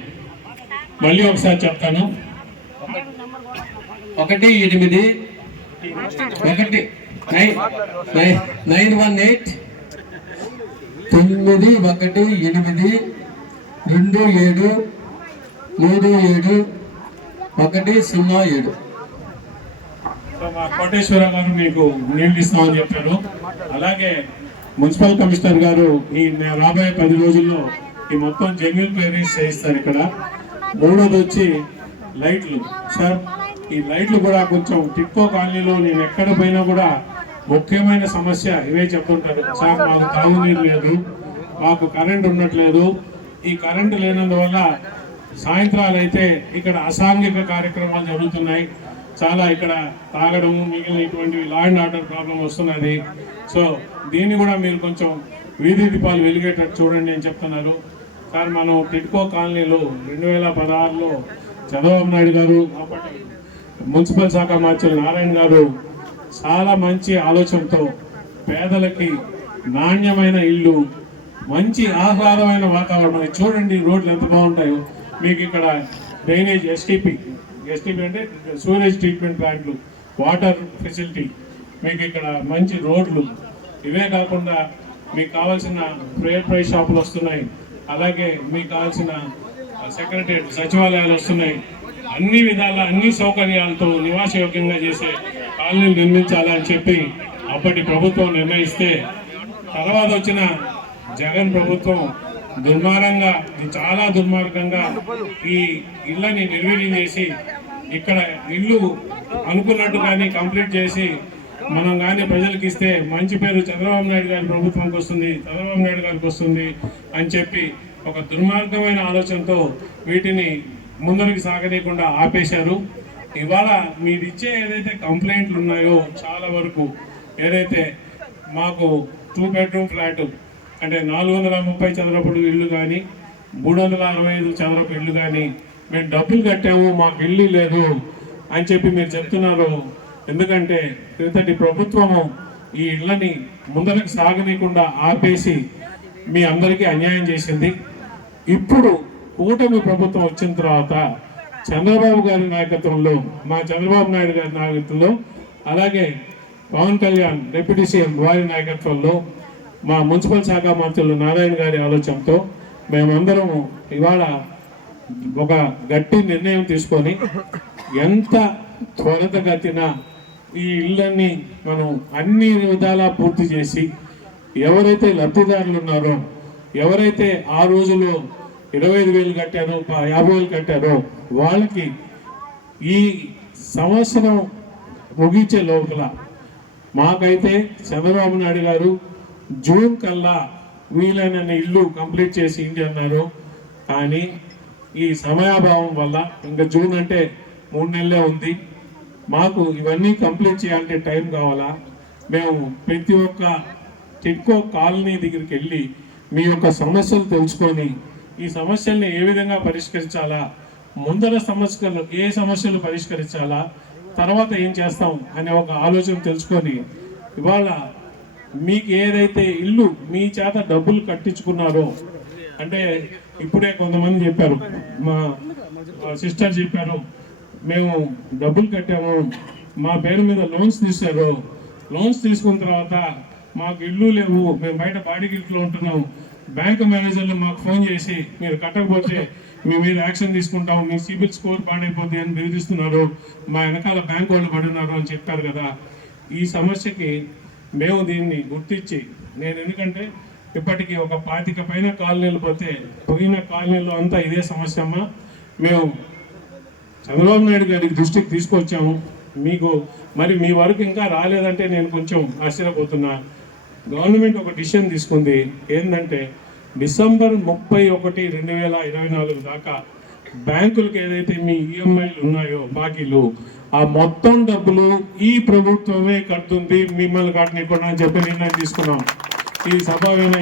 మళ్ళీ ఒకసారి చెప్తాను. 918 918 మా కోటేశ్వరరావు గారు మీకు నీళ్ళు ఇస్తామని చెప్పారు. అలాగే మున్సిపల్ కమిషనర్ గారు ఈ రాబోయే 10 రోజుల్లో ఈ మొత్తం జంగిల్ క్లియరెన్స్ చేయిస్తారు ఇక్కడ. 3వది వచ్చి లైట్లు. సార్ ఈ లైట్లు కూడా కొంచెం టిడ్కో కాలనీలో నేను ఎక్కడ పోయినా కూడా ముఖ్యమైన సమస్య ఇవే చెప్తుంటారు. సార్ మాకు తాగునీరు లేదు, మాకు కరెంట్ ఉండట్లేదు. ఈ కరెంటు లేనందువల్ల సాయంత్రాలు అయితే ఇక్కడ అసాంఘిక కార్యక్రమాలు జరుగుతున్నాయి. చాలా ఇక్కడ తాగడం, మిగిలిన ఇటువంటి లా అండ్ ఆర్డర్ ప్రాబ్లం వస్తున్నది. సో దీన్ని కూడా మీరు కొంచెం వీధి దీపాలు వెలిగేటట్టు చూడండి అని చెప్తున్నారు. సార్ మనం టిడ్కో కాలనీలో 2016లో చంద్రబాబు నాయుడు గారు, అప్పటి మున్సిపల్ శాఖ మంత్రి నారాయణ గారు చాలా మంచి ఆలోచనతో పేదలకి నాణ్యమైన ఇల్లు, మంచి ఆహ్లాదమైన వాతావరణం. చూడండి రోడ్లు ఎంత బాగుంటాయో. మీకు ఇక్కడ డ్రైనేజ్ ఎస్టీపీ అంటే సూరేజ్ ట్రీట్మెంట్ ప్లాంట్లు, వాటర్ ఫెసిలిటీ, మీకు ఇక్కడ మంచి రోడ్లు, ఇవే కాకుండా మీకు కావాల్సిన ప్రేయర్ ప్రైస్ షాపులు వస్తున్నాయి, అలాగే మీకు కావాల్సిన సెక్రటరియట్ సచివాలయాలు వస్తున్నాయి. అన్ని విధాల అన్ని సౌకర్యాలతో నివాసయోగ్యంగా చేసే కాలనీలు నిర్మించాలని చెప్పి అప్పటి ప్రభుత్వం నిర్ణయిస్తే, తర్వాత వచ్చిన జగన్ ప్రభుత్వం దుర్మార్గంగా, చాలా దుర్మార్గంగా ఈ ఇళ్ళని నిర్వీర్యం చేసి ఇక్కడ ఇల్లు అనుకున్నట్టు కానీ కంప్లీట్ చేసి మనం కానీ ప్రజలకు ఇస్తే మంచి పేరు చంద్రబాబు నాయుడు గారి ప్రభుత్వంకి వస్తుంది, చంద్రబాబు నాయుడు గారికి వస్తుంది అని చెప్పి ఒక దుర్మార్గమైన ఆలోచనతో వీటిని ముందరికి సాగనీయకుండా ఆపేశారు. ఇవాళ మీరు ఇచ్చే ఏదైతే కంప్లైంట్లు ఉన్నాయో చాలా వరకు, ఏదైతే మాకు 2 బెడ్రూమ్ ఫ్లాట్ అంటే 430 చదరపు ఇల్లు కానీ 365 చదరపు ఇల్లు కానీ మేము డబ్బులు కట్టాము, మాకు ఇల్లు లేదు అని చెప్పి మీరు చెప్తున్నారు. ఎందుకంటే క్రిందటి ప్రభుత్వము ఈ ఇళ్ళని ముందరకు సాగనీయకుండా ఆపేసి మీ అందరికీ అన్యాయం చేసింది. ఇప్పుడు కూటమి ప్రభుత్వం వచ్చిన తర్వాత చంద్రబాబు గారి నాయకత్వంలో, మా చంద్రబాబు నాయుడు గారి నాయకత్వంలో, అలాగే పవన్ కళ్యాణ్ డిప్యూటీ సీఎం వారి నాయకత్వంలో, మా మున్సిపల్ శాఖ మంత్రులు నారాయణ గారి ఆలోచనతో మేమందరం ఇవాళ ఒక గట్టి నిర్ణయం తీసుకొని ఎంత త్వరితగతిన ఈ ఇళ్ళని మనం అన్ని విధాలా పూర్తి చేసి, ఎవరైతే లబ్ధిదారులు ఉన్నారో, ఎవరైతే ఆ రోజులో 25,000 కట్టారో 50,000 కట్టారో వాళ్ళకి ఈ సంవత్సరం ముగించే లోపల, మాకైతే చంద్రబాబు నాయుడు గారు జూన్ కల్లా వీలైన ఇల్లు కంప్లీట్ చేసి ఇండి అన్నారు. కానీ ఈ సమయాభావం వల్ల ఇంకా జూన్ అంటే 3 నెలలే ఉంది, మాకు ఇవన్నీ కంప్లీట్ చేయాలంటే టైం కావాలా. మేము ప్రతి ఒక్క టిడ్కో కాలనీ దగ్గరికి వెళ్ళి మీ యొక్క సమస్యలు తెలుసుకొని ఈ సమస్యల్ని ఏ విధంగా పరిష్కరించాలా, ముందర సమస్యలు ఏ సమస్యలు పరిష్కరించాలా, తర్వాత ఏం చేస్తాం అనే ఒక ఆలోచన తెలుసుకొని ఇవాళ మీకు ఏదైతే ఇల్లు మీ చేత డబ్బులు కట్టించుకున్నారో, అంటే ఇప్పుడే కొంతమంది చెప్పారు, మా సిస్టర్ చెప్పారు, మేము డబ్బులు కట్టాము, మా పేరు మీద లోన్స్ తీశారు, లోన్స్ తీసుకున్న తర్వాత మాకు ఇల్లు లేవు, మేము బయట బాడీ గిల్ట్లో ఉంటున్నాం, బ్యాంక్ మేనేజర్లు మాకు ఫోన్ చేసి మీరు కట్టకపోతే మీ మీద యాక్షన్ తీసుకుంటాం, మీ సిబిల్ స్కోర్ పాడైపోతుంది అని బెదిరిస్తున్నారు, మా వెనకాల బ్యాంక్ వాళ్ళు పడున్నారు అని చెప్పారు కదా. ఈ సమస్యకి మేము దీన్ని గుర్తించి, నేను ఎందుకంటే ఇప్పటికీ ఒక 25 పైన కాలనీలు పోతే పోయిన కాలనీలో అంతా ఇదే సమస్య అమ్మా, మేము చంద్రబాబు నాయుడు గారికి దృష్టికి తీసుకొచ్చాము. మీకు మరి మీ వరకు ఇంకా రాలేదంటే నేను కొంచెం ఆశ్చర్యపోతున్నా. గవర్నమెంట్ ఒక డిసిషన్ తీసుకుంది, ఏంటంటే డిసెంబర్ 31, 2024 దాకా బ్యాంకులకు ఏదైతే మీ ఈఎంఐలు ఉన్నాయో బాకీలు, ఆ మొత్తం డబ్బులు ఈ ప్రభుత్వమే కడుతుంది, మిమ్మల్ని కట్టనివ్వకుండా అని చెప్పి నిర్ణయం తీసుకున్నాం. ఈ సభమైన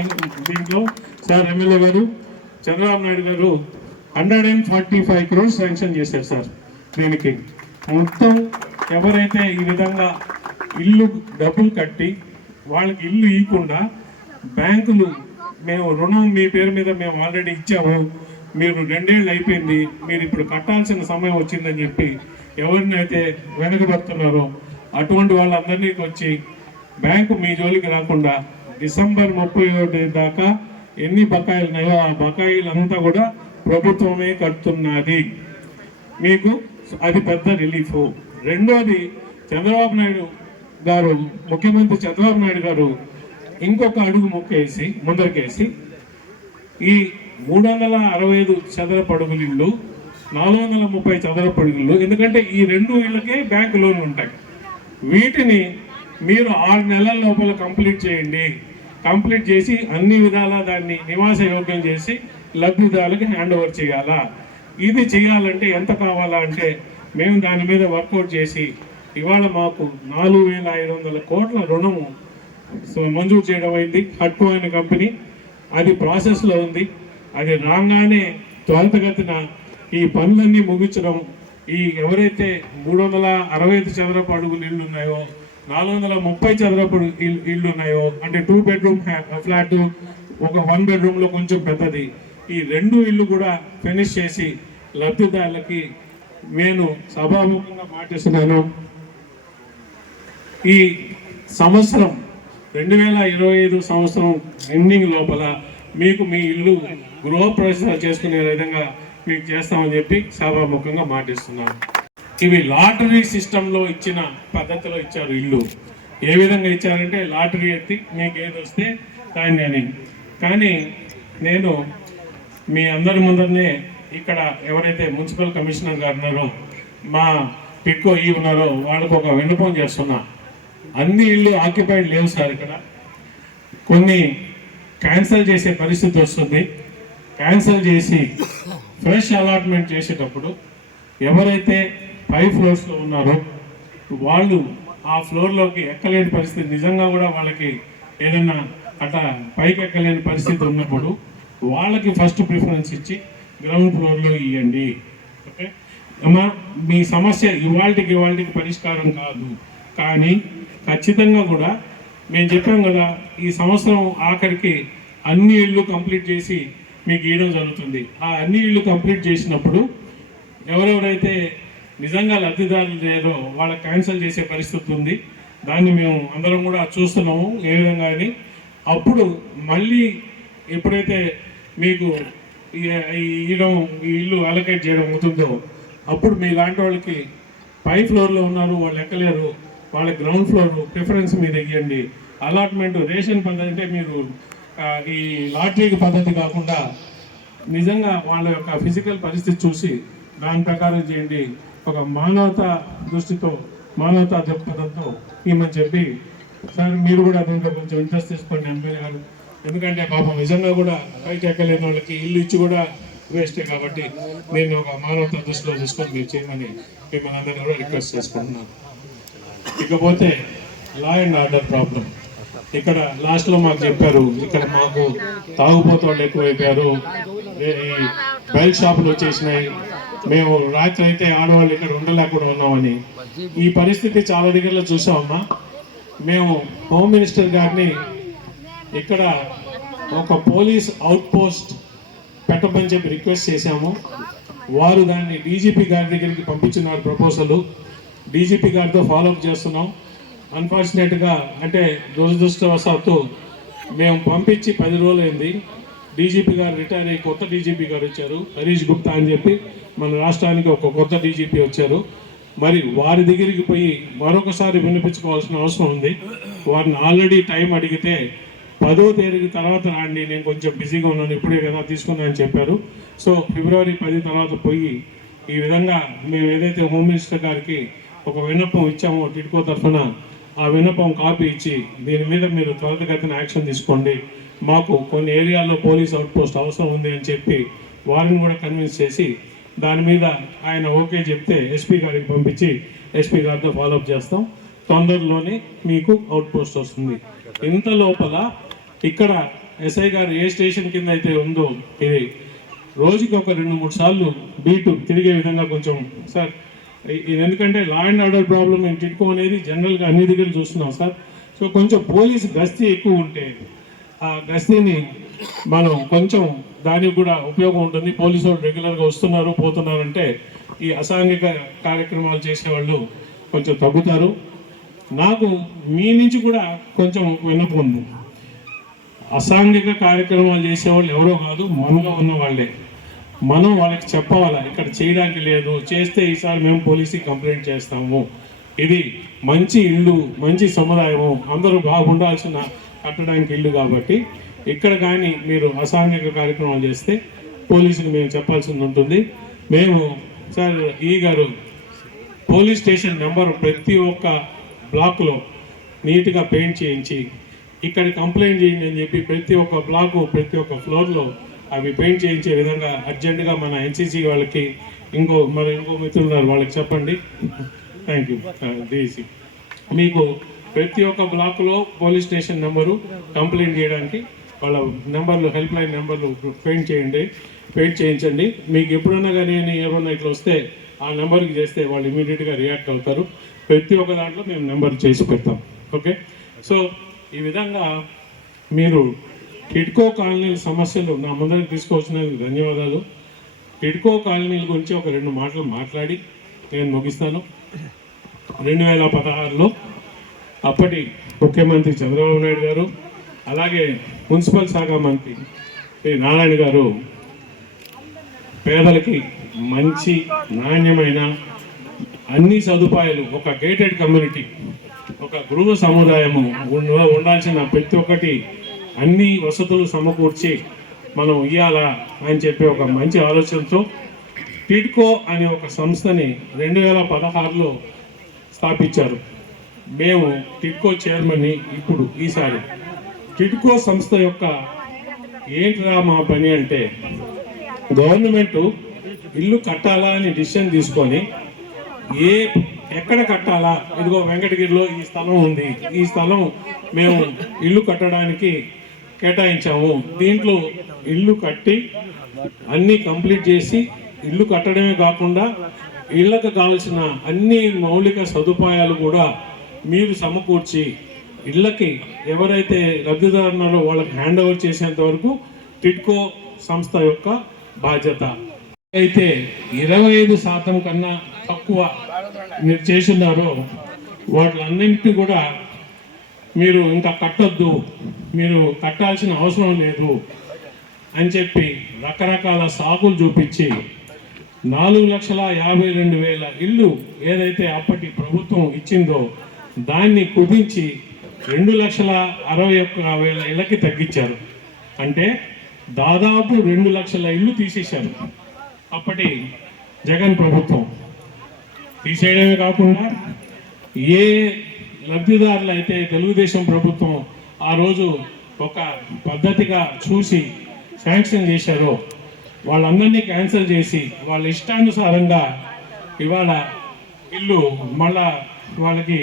దీంట్లో సార్ ఎమ్మెల్యే గారు చంద్రబాబు నాయుడు గారు 145 crores శాంక్షన్ చేశారు సార్. దీనికి మొత్తం ఎవరైతే ఈ విధంగా ఇల్లు డబ్బులు కట్టి వాళ్ళకి ఇల్లు ఇవ్వకుండా బ్యాంకులు, మేము రుణం మీ పేరు మీద మేము ఆల్రెడీ ఇచ్చాము, మీరు 2 ఏళ్ళు అయిపోయింది, మీరు ఇప్పుడు కట్టాల్సిన సమయం వచ్చిందని చెప్పి ఎవరినైతే వెనకబడుతున్నారో అటువంటి వాళ్ళందరినీ వచ్చి బ్యాంకు మీ జోలికి రాకుండా డిసెంబర్ 31 దాకా ఎన్ని బకాయిలు ఉన్నాయో ఆ బకాయిలంతా కూడా ప్రభుత్వమే కడుతున్నది. మీకు అది పెద్ద రిలీఫ్. రెండోది, చంద్రబాబు నాయుడు గారు, ముఖ్యమంత్రి చంద్రబాబు నాయుడు గారు ఇంకొక అడుగు ముందరికేసి ఈ 365 చదరపు అడుగుల ఇళ్ళు, 430 చదరపు అడుగులు, ఎందుకంటే ఈ 2 ఇళ్ళకే బ్యాంకు లోన్లు ఉంటాయి, వీటిని మీరు 6 నెలల లోపల కంప్లీట్ చేయండి. కంప్లీట్ చేసి అన్ని విధాలా దాన్ని నివాస యోగ్యం చేసి లబ్ధిదారులకు హ్యాండ్ ఓవర్ చేయాలా. ఇది చేయాలంటే ఎంత కావాలా అంటే మేము దాని మీద వర్కౌట్ చేసి ఇవాళ మాకు 4,500 కోట్ల రుణము మంజూరు చేయడం అయింది. హట్కో అనే కంపెనీ, అది ప్రాసెస్లో ఉంది. అది రాగానే త్వరితగతిన ఈ పనులన్నీ ముగించడం, ఈ ఎవరైతే 365 చదరపు అడుగులు ఇళ్ళు ఉన్నాయో, 430 చదరపు ఇళ్ళు ఉన్నాయో, అంటే 2 బెడ్రూమ్ ఫ్లాట్, ఒక 1 బెడ్రూమ్లో కొంచెం పెద్దది, ఈ 2 ఇళ్ళు కూడా ఫినిష్ చేసి లబ్ధిదారులకి నేను సభాముఖంగా మాటిస్తున్నాను. ఈ సంవత్సరం 2025 సంవత్సరం ఎండింగ్ లోపల మీకు మీ ఇల్లు గృహప్రవేశం చేసుకునే విధంగా మీకు చేస్తామని చెప్పి సభాముఖంగా మాటిస్తున్నాను. ఇవి లాటరీ సిస్టంలో ఇచ్చిన పద్ధతిలో ఇచ్చారు ఇల్లు. ఏ విధంగా ఇచ్చారంటే లాటరీ ఎత్తి మీకు ఏది వస్తే దాన్ని అని. కానీ నేను మీ అందరి ముందరనే ఇక్కడ ఎవరైతే మున్సిపల్ కమిషనర్ గారు ఉన్నారో, మా పిక్కో ఈ ఉన్నారో వాళ్ళకు ఒక విన్నపం చేస్తున్నా. అన్ని ఇళ్ళు ఆక్యుపైడ్ లేవు సార్. ఇక్కడ కొన్ని క్యాన్సిల్ చేసే పరిస్థితి వస్తుంది. క్యాన్సిల్ చేసి ఫ్రెష్ అలాట్మెంట్ చేసేటప్పుడు ఎవరైతే 5 ఫ్లోర్స్లో ఉన్నారో వాళ్ళు ఆ ఫ్లోర్లోకి ఎక్కలేని పరిస్థితి, నిజంగా కూడా వాళ్ళకి ఏదైనా అట్లా పైకి ఎక్కలేని పరిస్థితి ఉన్నప్పుడు వాళ్ళకి ఫస్ట్ ప్రిఫరెన్స్ ఇచ్చి గ్రౌండ్ ఫ్లోర్లో ఇవ్వండి. ఓకే అమ్మా, మీ సమస్య ఇవాళకి పరిష్కారం కాదు, కానీ ఖచ్చితంగా కూడా మేము చెప్పాం కదా, ఈ సంవత్సరం ఆఖరికి అన్ని ఇళ్ళు కంప్లీట్ చేసి మీకు ఇవ్వడం జరుగుతుంది. ఆ అన్ని ఇళ్ళు కంప్లీట్ చేసినప్పుడు ఎవరెవరైతే నిజంగా లబ్ధిదారులు లేరో వాళ్ళకి క్యాన్సిల్ చేసే పరిస్థితి ఉంది. దాన్ని మేము అందరం కూడా చూస్తున్నాము ఏ విధంగా అని. అప్పుడు మళ్ళీ ఎప్పుడైతే మీకు ఈ ఇల్లు అలొకేట్ చేయడం అవుతుందో అప్పుడు మీ లాంటి వాళ్ళకి 5 ఫ్లోర్లో ఉన్నారు, వాళ్ళు ఎక్కలేరు, వాళ్ళ గ్రౌండ్ ఫ్లోర్ ప్రిఫరెన్స్ మీరు ఇవ్వండి. అలాట్మెంట్ రేషన్ పద్ధతి అంటే మీరు ఈ లాటరీకి పద్ధతి కాకుండా నిజంగా వాళ్ళ యొక్క ఫిజికల్ పరిస్థితి చూసి దాని ప్రకారం చేయండి. ఒక మానవతా దృష్టితో, మానవతా దృక్పథంతో ఏమని చెప్పి సార్ మీరు కూడా దీంట్లో కొంచెం ఇంట్రెస్ట్ తీసుకోండి ఎమ్మెల్యే గారు. ఎందుకంటే పాపం నిజంగా కూడా పైకి ఎక్కలేని వాళ్ళకి ఇల్లు ఇచ్చి కూడా వేస్టే. కాబట్టి నేను ఒక మానవతా దృష్టిలో చూసుకొని మీరు చేయమని మిమ్మల్ని అందరినీ కూడా రిక్వెస్ట్ చేసుకుంటున్నాను. ఇకపోతే లా అండ్ ఆర్డర్ ప్రాబ్లం. ఇక్కడ లాస్ట్లో మాకు చెప్పారు, ఇక్కడ మాకు తాగుపోతోళ్ళు ఎక్కువైపోయారు, బైక్ షాపులు వచ్చేసినాయి, మేము రాత్రి అయితే ఆడవాళ్ళు ఇక్కడ ఉండలేకుండా ఉన్నామని. ఈ పరిస్థితి చాలా దగ్గరలో చూసామమ్మా. మేము హోమ్ మినిస్టర్ గారిని ఇక్కడ ఒక పోలీస్ అవుట్ పోస్ట్ పెట్టమని చెప్పి రిక్వెస్ట్ చేశాము. వారు దాన్ని డీజీపీ గారి దగ్గరికి పంపించినారు ప్రపోజల్. డీజీపీ గారితో ఫాలోఅప్ చేస్తున్నాం. అన్ఫార్చునేట్గా అంటే దురదృష్టవశాత్తు మేము పంపించి 10 రోజులైంది. డీజీపీ గారు రిటైర్ అయ్యి కొత్త డీజీపీ గారు వచ్చారు, హరీష్ గుప్తా అని చెప్పి మన రాష్ట్రానికి ఒక కొత్త డీజీపీ వచ్చారు. మరి వారి దగ్గరికి పోయి మరొకసారి వినిపించుకోవాల్సిన అవసరం ఉంది. వారిని ఆల్రెడీ టైం అడిగితే 10వ తేదీ తర్వాత రాండి, నేను కొంచెం బిజీగా ఉన్నాను, ఇప్పుడే కదా తీసుకున్నా అని చెప్పారు. సో ఫిబ్రవరి 10 తర్వాత పోయి ఈ విధంగా మేము ఏదైతే హోమ్ మినిస్టర్ గారికి ఒక విన్నపం ఇచ్చామో టిడ్కో తరఫున, ఆ విన్నపం కాపీ ఇచ్చి దీని మీద మీరు త్వరితగతిన యాక్షన్ తీసుకోండి, మాకు కొన్ని ఏరియాల్లో పోలీస్ అవుట్ పోస్ట్ అవసరం ఉంది అని చెప్పి వారిని కూడా కన్విన్స్ చేసి దాని మీద ఆయన ఓకే చెప్తే ఎస్పీ గారికి పంపించి ఎస్పీ గారితో ఫాలోఅప్ చేస్తాం. తొందరలోనే మీకు అవుట్ పోస్ట్ వస్తుంది. ఇంత లోపల ఇక్కడ ఎస్ఐ గారు ఏ స్టేషన్ కింద అయితే ఉందో ఇది రోజుకి ఒక 2-3 సార్లు బీటు తిరిగే విధంగా కొంచెం సార్, ఎందుకంటే లా అండ్ ఆర్డర్ ప్రాబ్లం మేము టిడ్కో అనేది జనరల్గా అన్ని దగ్గర చూస్తున్నాం సార్. సో కొంచెం పోలీసు గస్తీ ఎక్కువ ఉంటే ఆ గస్తీని మనం కొంచెం దానికి కూడా ఉపయోగం ఉంటుంది. పోలీసు వాళ్ళు రెగ్యులర్గా వస్తున్నారు పోతున్నారంటే ఈ అసాంఘిక కార్యక్రమాలు చేసేవాళ్ళు కొంచెం తగ్గుతారు. నాకు మీ నుంచి కూడా కొంచెం విన్నపం ఉంది. అసాంఘిక కార్యక్రమాలు చేసేవాళ్ళు ఎవరో కాదు, మనలో ఉన్న వాళ్ళే. మనం వాళ్ళకి చెప్పాలా ఇక్కడ చేయడానికి లేదు, చేస్తే ఈసారి మేము పోలీసుకి కంప్లైంట్ చేస్తాము, ఇది మంచి ఇల్లు, మంచి సముదాయము, అందరూ బాగుండాల్సిన కట్టడానికి ఇల్లు కాబట్టి ఇక్కడ కానీ మీరు అసాంఘిక కార్యక్రమాలు చేస్తే పోలీసుకి మేము చెప్పాల్సింది ఉంటుంది. మేము సార్ ఈ గారు పోలీస్ స్టేషన్ నెంబర్ ప్రతి ఒక్క బ్లాక్లో నీట్గా పెయింట్ చేయించి ఇక్కడ కంప్లైంట్ చేయండి అని చెప్పి ప్రతి ఒక్క బ్లాకు ప్రతి ఒక్క ఫ్లోర్లో అవి పెయింట్ చేయించే విధంగా అర్జెంటుగా మన ఎన్సీసీ వాళ్ళకి ఇంకో మిత్రులు ఉన్నారు వాళ్ళకి చెప్పండి. Thank you DC. మీకు ప్రతి ఒక్క బ్లాక్లో పోలీస్ స్టేషన్ నెంబరు కంప్లైంట్ చేయడానికి వాళ్ళ నెంబర్లు, హెల్ప్ లైన్ నెంబర్లు పెయింట్ చేయించండి. మీకు ఎప్పుడన్నా కానీ ఎవరన్నా ఇట్లా వస్తే ఆ నెంబర్కి చేస్తే వాళ్ళు ఇమీడియట్గా రియాక్ట్ అవుతారు. ప్రతి ఒక్క దాంట్లో మేము నెంబర్ చేసి పెడతాం. ఓకే, సో ఈ విధంగా మీరు టిడ్కో కాలనీల సమస్యలు నా ముందరికి తీసుకొచ్చినందుకు ధన్యవాదాలు. టిడ్కో కాలనీల గురించి ఒక 2 మాటలు మాట్లాడి నేను ముగిస్తాను. 2016లో అప్పటి ముఖ్యమంత్రి చంద్రబాబు నాయుడు గారు, అలాగే మున్సిపల్ శాఖ మంత్రి శ్రీ నారాయణ గారు పేదలకి మంచి నాణ్యమైన అన్ని సదుపాయాలు, ఒక గేటెడ్ కమ్యూనిటీ, ఒక గృహ సముదాయము ఉండాల్సిన ప్రతి ఒక్కటి అన్ని వసతులు సమకూర్చి మనం ఇవ్వాలా అని చెప్పి ఒక మంచి ఆలోచనతో టిడ్కో అనే ఒక సంస్థని 2016లో స్థాపించారు. మేము టిడ్కో చైర్మన్ని ఇప్పుడు ఈసారి. టిడ్కో సంస్థ యొక్క ఏంట్రా మా పని అంటే, గవర్నమెంట్ ఇల్లు కట్టాలా అని డిసిషన్ తీసుకొని ఎక్కడ కట్టాలా, ఇదిగో వెంకటగిరిలో ఈ స్థలం ఉంది, ఈ స్థలం మేము ఇల్లు కట్టడానికి కేటాయించాము, దీంట్లో ఇల్లు కట్టి అన్నీ కంప్లీట్ చేసి ఇల్లు కట్టడమే కాకుండా ఇళ్ళకు కావాల్సిన అన్ని మౌలిక సదుపాయాలు కూడా మీరు సమకూర్చి ఇళ్ళకి ఎవరైతే లబ్ధిదారున్నారో వాళ్ళకి హ్యాండ్ ఓవర్ చేసేంత వరకు టిడ్కో సంస్థ యొక్క బాధ్యత. అయితే 25% కన్నా తక్కువ మీరు చేస్తున్నారో వాటిలన్నింటినీ కూడా మీరు ఇంకా కట్టొద్దు, మీరు కట్టాల్సిన అవసరం లేదు అని చెప్పి రకరకాల సాకులు చూపించి 4,52,000 ఇల్లు ఏదైతే అప్పటి ప్రభుత్వం ఇచ్చిందో దాన్ని కుదించి 2,61,000 ఇళ్ళకి తగ్గించారు. అంటే దాదాపు 2 లక్షల ఇల్లు తీసేశారు అప్పటి జగన్ ప్రభుత్వం. తీసేయడమే కాకుండా ఏ లబ్ధిదారులు అయితే తెలుగుదేశం ప్రభుత్వం ఆ రోజు ఒక పద్ధతిగా చూసి శాంక్షన్ చేశారో వాళ్ళందరినీ క్యాన్సిల్ చేసి వాళ్ళ ఇష్టానుసారంగా ఇవాళ ఇల్లు మళ్ళా వాళ్ళకి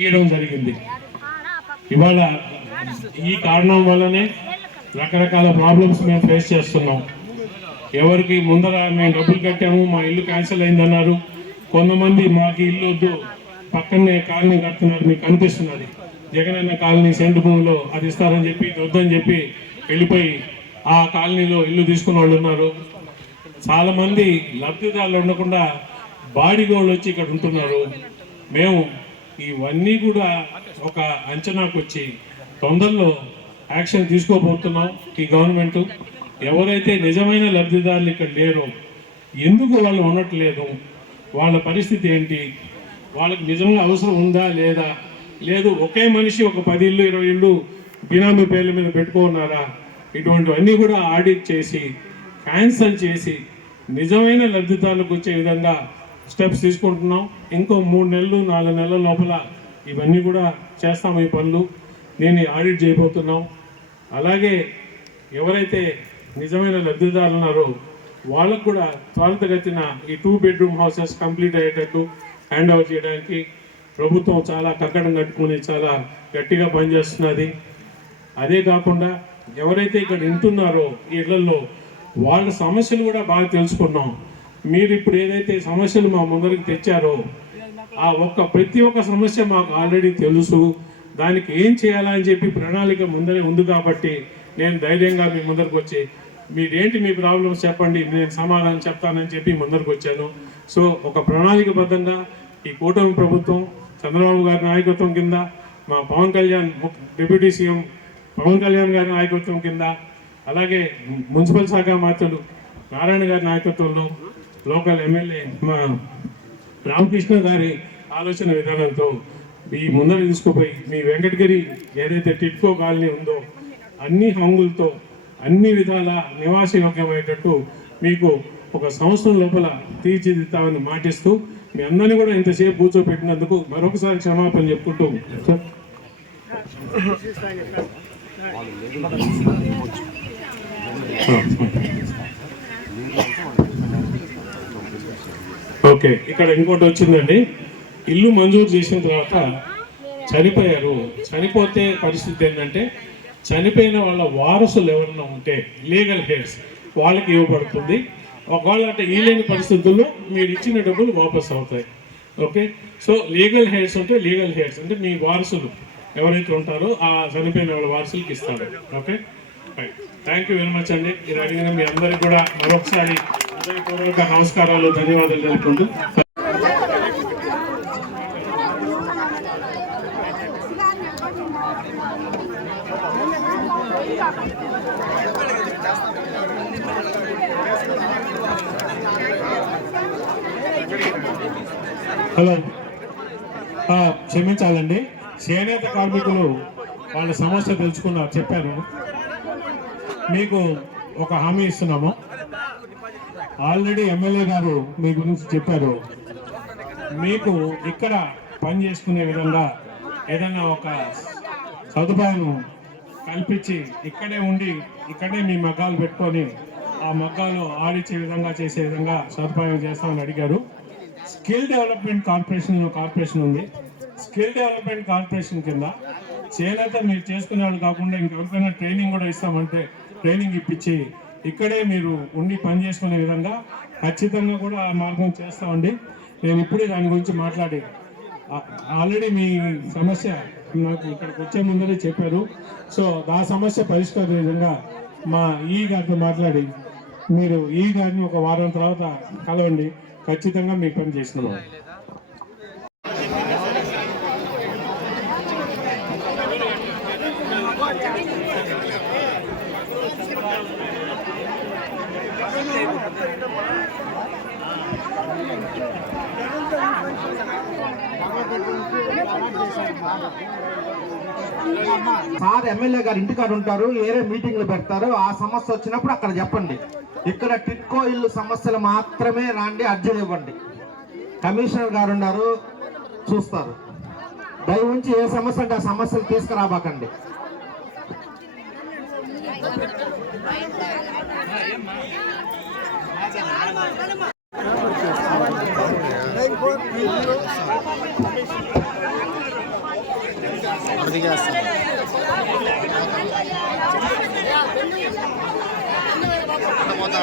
ఇవ్వడం జరిగింది. ఇవాళ ఈ కారణం వల్లనే రకరకాల ప్రాబ్లమ్స్ మేము ఫేస్ చేస్తున్నాం. ఎవరికి ముందర మేము డబ్బులు కట్టాము, మా ఇల్లు క్యాన్సిల్ అయిందన్నారు. కొంతమంది మాకు ఇల్లు వద్దు, పక్కనే కాలనీ కడుతున్నారు, మీకు కనిపిస్తున్నది జగనన్న కాలనీ సెంటు భూమిలో, అది ఇస్తారని చెప్పి వద్దని చెప్పి వెళ్ళిపోయి ఆ కాలనీలో ఇల్లు తీసుకున్న వాళ్ళు ఉన్నారు. చాలామంది లబ్ధిదారులు ఉండకుండా బాడిగోళ్ళు వచ్చి ఇక్కడ ఉంటున్నారు. మేము ఇవన్నీ కూడా ఒక అంచనాకు వచ్చి తొందరలో యాక్షన్ తీసుకోబోతున్నాం. ఈ గవర్నమెంట్ ఎవరైతే నిజమైన లబ్ధిదారులు ఇక్కడ లేరో, ఎందుకు వాళ్ళు ఉండట్లేదు, వాళ్ళ పరిస్థితి ఏంటి, వాళ్ళకి నిజంగా అవసరం ఉందా లేదా, లేదు ఒకే మనిషి ఒక 10 ఇల్లు 20 ఇల్లు బినామీ పేర్ల మీద పెట్టుకున్నారా, ఇటువంటివన్నీ కూడా ఆడిట్ చేసి క్యాన్సల్ చేసి నిజమైన లబ్ధిదారులకు వచ్చే విధంగా స్టెప్స్ తీసుకుంటున్నాం. ఇంకో 3 నెలలు 4 నెలల లోపల ఇవన్నీ కూడా చేస్తాము. ఈ పనులు నేను ఆడిట్ చేయబోతున్నాం. అలాగే ఎవరైతే నిజమైన లబ్ధిదారులు ఉన్నారో వాళ్ళకు కూడా త్వరితగతిన ఈ 2 బెడ్రూమ్ హౌసెస్ కంప్లీట్ అయ్యేటట్టు హ్యాండ్ ఓవర్ చేయడానికి ప్రభుత్వం చాలా కక్కడం కట్టుకుని చాలా గట్టిగా పనిచేస్తున్నది. అదే కాకుండా ఎవరైతే ఇక్కడ ఉంటున్నారో ఈ ఇళ్లలో వాళ్ళ సమస్యలు కూడా బాగా తెలుసుకున్నాం. మీరు ఇప్పుడు ఏదైతే సమస్యలు మా ముందరికి తెచ్చారో ఆ ప్రతి ఒక్క సమస్య మాకు ఆల్రెడీ తెలుసు. దానికి ఏం చేయాలని చెప్పి ప్రణాళిక ముందరే ఉంది కాబట్టి నేను ధైర్యంగా మీ ముందరికి వచ్చి మీరేంటి మీ ప్రాబ్లమ్స్ చెప్పండి, నేను సమాధానం చెప్తానని చెప్పి ముందరికి వచ్చాను. సో ఒక ప్రణాళికబద్ధంగా ఈ కూటమి ప్రభుత్వం చంద్రబాబు గారి నాయకత్వం కింద, మా పవన్ కళ్యాణ్ డిప్యూటీ సీఎం పవన్ కళ్యాణ్ గారి నాయకత్వం కింద, అలాగే మున్సిపల్ శాఖ మంత్రులు నారాయణ గారి నాయకత్వంలో, లోకల్ ఎమ్మెల్యే మా రామకృష్ణ గారి ఆలోచన విధానంతో ఈ ముందర తీసుకుపోయి మీ వెంకటగిరి ఏదైతే టిడ్కో కాలనీ ఉందో అన్ని హంగులతో అన్ని విధాల నివాసయోగ్యమయ్యేటట్టు మీకు ఒక సంవత్సరం లోపల తీర్చిదిద్దామని మాటిస్తూ మీ అందరినీ కూడా ఇంతసేపు కూర్చోపెట్టినందుకు మరొకసారి క్షమాపణ చెప్పుకుంటూ ఓకే. ఇక్కడ ఇంకోటి వచ్చిందండి, ఇల్లు మంజూరు చేసిన తర్వాత చనిపోయారు. చనిపోతే పరిస్థితి ఏంటంటే చనిపోయిన వాళ్ళ వారసులు ఎవరైనా ఉంటే లీగల్ హెయిర్స్ వాళ్ళకి ఇవ్వబడుతుంది. ఒకవేళ అంటే ఈలేని పరిస్థితుల్లో మీరు ఇచ్చిన డబ్బులు వాపస్ అవుతాయి. ఓకే. సో లీగల్ హెయిర్స్ ఉంటే లీగల్ హెయిర్స్ అంటే మీ వారసులు ఎవరైతే ఉంటారో ఆ చనిపోయిన వాళ్ళ వారసులకి ఇస్తారు. Okay. Thank you very much అండి. ఇది అడిగిన మీ అందరికీ కూడా మరొకసారి హృదయపూర్వక నమస్కారాలు, ధన్యవాదాలు తెలుపుకుంటూ హలో, క్షమించాలండి. చేనేత కార్మికులు వాళ్ళ సమస్య తెలుసుకున్నారు, చెప్పారు. మీకు ఒక హామీ ఇస్తున్నాము. ఆల్రెడీ ఎమ్మెల్యే గారు మీ గురించి చెప్పారు. మీకు ఇక్కడ పని చేసుకునే విధంగా ఏదైనా ఒక సదుపాయం కల్పించి ఇక్కడే ఉండి ఇక్కడే మీ మగ్గాలు పెట్టుకొని ఆ మగ్గాలు ఆడిచ్చే విధంగా చేసే విధంగా సదుపాయం చేస్తామని అడిగారు. స్కిల్ డెవలప్మెంట్ కార్పొరేషన్ ఉంది. స్కిల్ డెవలప్మెంట్ కార్పొరేషన్ కింద చేనేత మీరు చేసుకునే వాళ్ళు కాకుండా ఇంకెవరికైనా ట్రైనింగ్ కూడా ఇస్తామంటే ట్రైనింగ్ ఇప్పించి ఇక్కడే మీరు ఉండి పని చేసుకునే విధంగా ఖచ్చితంగా కూడా ఆ మార్గం చేస్తామండి. నేను ఇప్పుడే దాని గురించి మాట్లాడి ఆల్రెడీ మీ సమస్య నాకు ఇక్కడికి వచ్చే ముందరే చెప్పారు. సో ఆ సమస్య పరిష్కార విధంగా మా ఈ గారితో మాట్లాడి మీరు ఈ గారిని ఒక వారం తర్వాత కలవండి, ఖచ్చితంగా మీ పని చేస్తున్నాం. సార్ ఎమ్మెల్యే గారు ఇంటికాడ ఉంటారు, వేరే మీటింగ్లు పెడతారు. ఆ సమస్య వచ్చినప్పుడు అక్కడ చెప్పండి. ఇక్కడ టిట్కో ఇల్లు సమస్యలు మాత్రమే రాండి, అర్జీలు ఇవ్వండి. కమిషనర్ గారు ఉన్నారు, చూస్తారు. దయ ఉంచి ఏ సమస్య అంటే ఆ సమస్యలు తీసుకురాబాకండి. పోతా